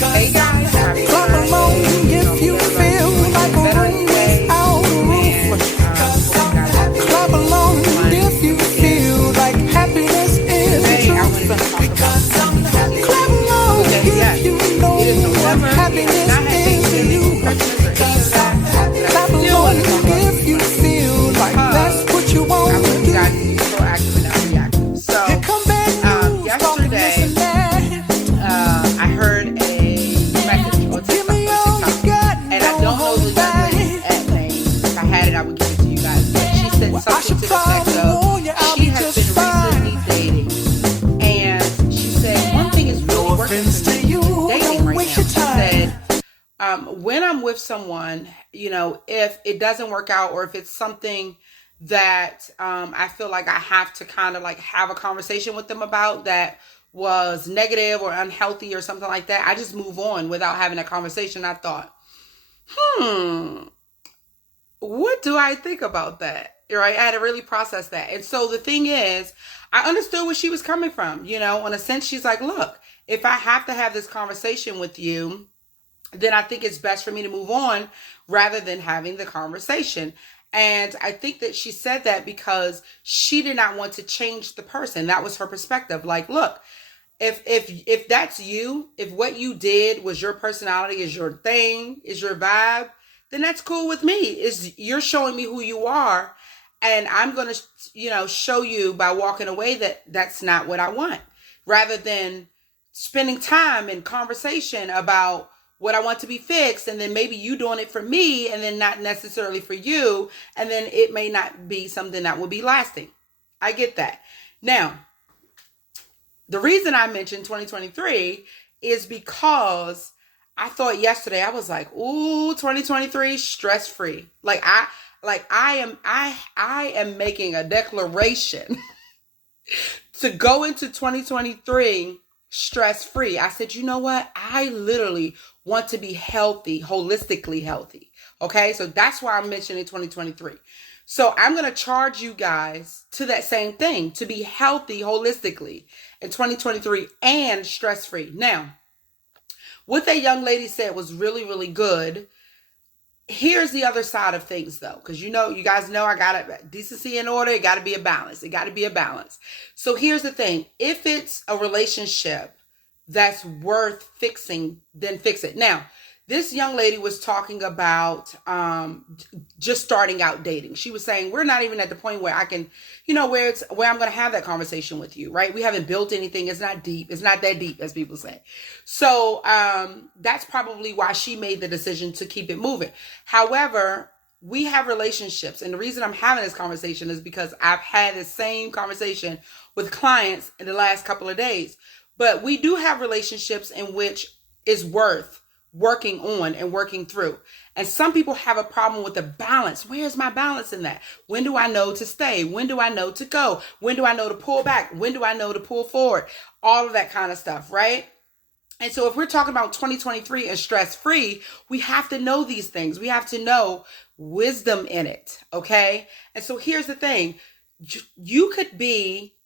Hey guys, happy Clap along if you feel like a room without a roof. Clap along if you feel like happiness is the truth. Clap along if you know what happiness is to you. Clap along if you feel like that's what you want to do. Here come bad news, talking this and that. I heard a message on Give me all you got, and I don't know the young lady's name. If I had it, I would give it to you guys. But she said something to the effect of she has been recently dating, and she said one thing is really working for me dating right now. She said, when I'm with someone, if it doesn't work out or if it's something that I feel like I have to kind of like have a conversation with them about that was negative or unhealthy or something like that, I just move on without having a conversation. I thought, what do I think about that? Right? I had to really process that. And so the thing is, I understood where she was coming from. In a sense, she's like, look, if I have to have this conversation with you, then I think it's best for me to move on rather than having the conversation. And I think that she said that because she did not want to change the person. That was her perspective. Like, look, if that's you, if what you did was your personality, is your thing, is your vibe, then that's cool with me. You're showing me who you are, and I'm going to, show you by walking away that that's not what I want, rather than spending time in conversation about what I want to be fixed, and then maybe you doing it for me and then not necessarily for you, and then it may not be something that will be lasting. I get that. Now, the reason I mentioned 2023 is because I thought yesterday, I was like, ooh, 2023 stress-free. I am making a declaration to go into 2023 stress-free. I said, you know what? I literally want to be healthy, holistically healthy. Okay. So that's why I'm mentioning 2023. So I'm going to charge you guys to that same thing, to be healthy holistically in 2023 and stress-free. Now, what that young lady said was really, really good. Here's the other side of things though, because you guys know I got it, decency and order. It got to be a balance. It got to be a balance. So here's the thing. If it's a relationship that's worth fixing, then fix it. Now, this young lady was talking about just starting out dating. She was saying, we're not even at the point where I can, where I'm going to have that conversation with you, right? We haven't built anything. It's not deep. It's not that deep, as people say. So that's probably why she made the decision to keep it moving. However, we have relationships. And the reason I'm having this conversation is because I've had the same conversation with clients in the last couple of days. But we do have relationships in which is worth working on and working through. And some people have a problem with the balance. Where's my balance in that? When do I know to stay? When do I know to go? When do I know to pull back? When do I know to pull forward? All of that kind of stuff, right? And so if we're talking about 2023 and stress-free, we have to know these things. We have to know wisdom in it, okay? And so here's the thing. You could be,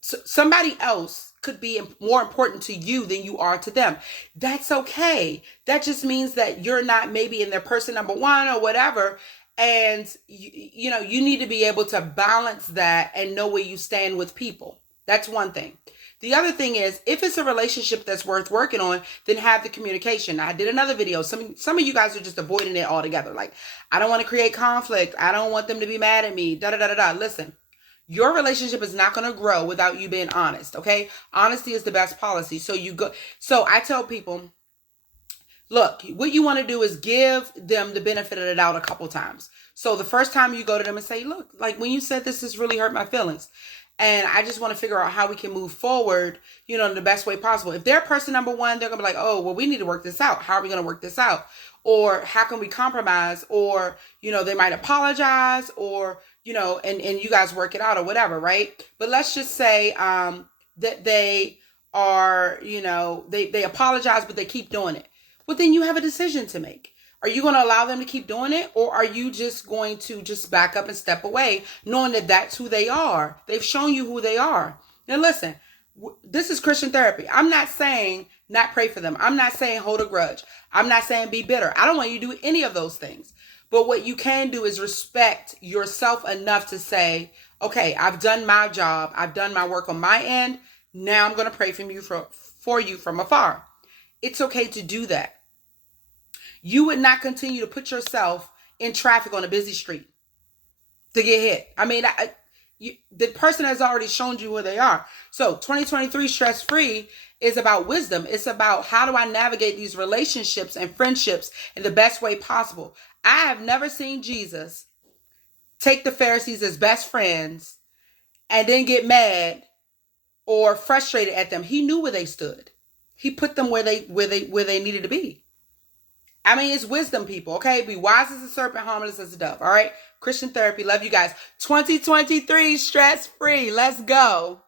somebody else could be more important to you than you are to them. That's okay. That just means that you're not maybe in their person number one or whatever. And you need to be able to balance that and know where you stand with people. That's one thing. The other thing is, if it's a relationship that's worth working on, then have the communication. I did another video. Some of you guys are just avoiding it altogether. Like, I don't want to create conflict. I don't want them to be mad at me. Listen. Your relationship is not going to grow without you being honest, okay? Honesty is the best policy. So I tell people, look, what you want to do is give them the benefit of the doubt a couple times. So the first time you go to them and say, look, like when you said this has really hurt my feelings, and I just want to figure out how we can move forward, in the best way possible. If they're person number one, they're going to be like, oh, well, we need to work this out. How are we going to work this out? Or how can we compromise? Or, they might apologize, or, and you guys work it out or whatever, right? But let's just say that they are, they apologize, but they keep doing it. Well, then you have a decision to make. Are you going to allow them to keep doing it? Or are you just going to just back up and step away, knowing that that's who they are? They've shown you who they are. Now, listen, This is Christian therapy. I'm not saying not pray for them. I'm not saying hold a grudge. I'm not saying be bitter. I don't want you to do any of those things. But what you can do is respect yourself enough to say, okay, I've done my job. I've done my work on my end. Now I'm going to pray for you from afar. It's okay to do that. You would not continue to put yourself in traffic on a busy street to get hit. I mean, the person has already shown you where they are. So 2023 stress-free is about wisdom. It's about how do I navigate these relationships and friendships in the best way possible. I have never seen Jesus take the Pharisees as best friends and then get mad or frustrated at them. He knew where they stood. He put them where they needed to be. I mean, it's wisdom, people, okay? Be wise as a serpent, harmless as a dove, all right? Christian therapy. Love you guys. 2023, stress-free. Let's go.